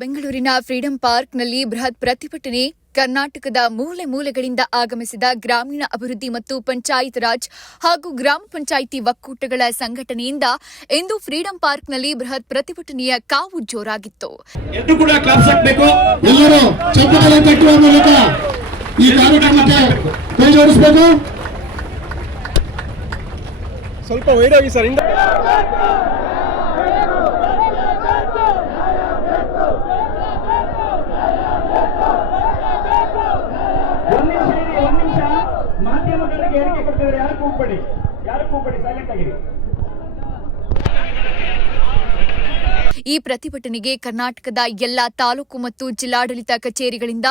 ಬೆಂಗಳೂರಿನ ಫ್ರೀಡಂ ಪಾರ್ಕ್ನಲ್ಲಿ ಬೃಹತ್ ಪ್ರತಿಭಟನೆ. ಕರ್ನಾಟಕದ ಮೂಲೆ ಮೂಲೆಗಳಿಂದ ಆಗಮಿಸಿದ ಗ್ರಾಮೀಣ ಅಭಿವೃದ್ಧಿ ಮತ್ತು ಪಂಚಾಯತ್ ರಾಜ್ ಹಾಗೂ ಗ್ರಾಮ ಪಂಚಾಯಿತಿ ಒಕ್ಕೂಟಗಳ ಸಂಘಟನೆಯಿಂದ ಇಂದು ಫ್ರೀಡಂ ಪಾರ್ಕ್ನಲ್ಲಿ ಬೃಹತ್ ಪ್ರತಿಭಟನೆಯ ಕಾವು ಜೋರಾಗಿತ್ತು. ಎಲ್ಲರೂ ಚಪ್ಪಲಿ ತಟ್ಟುವ ಮೂಲಕ ಈ ಕಾರ್ಯಕ್ರಮಕ್ಕೆ ಕೈ ಜೋಡಿಸಬೇಕು. ಸ್ವಲ್ಪ ವೈರಾಗಿ ಸರ್. ಮಾಧ್ಯಮಗಳಿಗೆ ಹೇಳಿಕೆ ಕೊಡ್ತಿದ್ರೆ ಯಾರು ಕೂಗ್ಬೇಡಿ ಸೈಲೆಂಟ್ ಆಗಿರಿ. ಈ ಪ್ರತಿಭಟನೆಗೆ ಕರ್ನಾಟಕದ ಎಲ್ಲಾ ತಾಲೂಕು ಮತ್ತು ಜಿಲ್ಲಾಡಳಿತ ಕಚೇರಿಗಳಿಂದ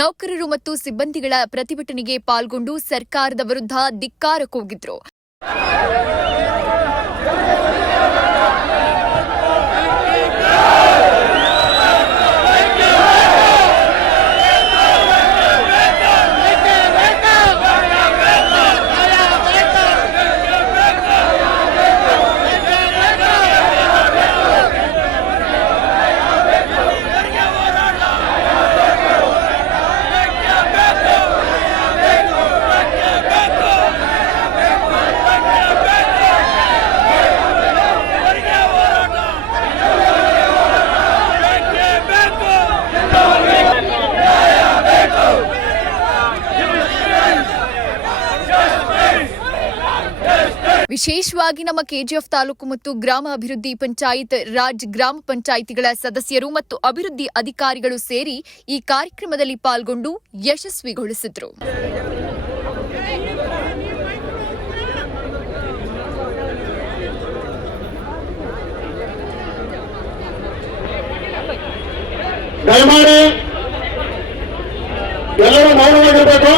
ನೌಕರರು ಮತ್ತು ಸಿಬ್ಬಂದಿಗಳ ಪ್ರತಿಭಟನೆಗೆ ಪಾಲ್ಗೊಂಡು ಸರ್ಕಾರದ ವಿರುದ್ಧ ಧಿಕ್ಕಾರ ಕೂಗಿದ್ರು. ವಿಶೇಷವಾಗಿ ನಮ್ಮ ಕೆಜಿಎಫ್ ತಾಲೂಕು ಮತ್ತು ಗ್ರಾಮ ಅಭಿವೃದ್ಧಿ ಪಂಚಾಯತ್ ರಾಜ್ ಗ್ರಾಮ ಪಂಚಾಯಿತಿಗಳ ಸದಸ್ಯರು ಮತ್ತು ಅಭಿವೃದ್ಧಿ ಅಧಿಕಾರಿಗಳು ಸೇರಿ ಈ ಕಾರ್ಯಕ್ರಮದಲ್ಲಿ ಪಾಲ್ಗೊಂಡು ಯಶಸ್ವಿಗೊಳಿಸಿದರು. ದಯಮಾಡಿ ಎಲ್ಲರೂ ಮೌನವಾಗಿರಬೇಕು.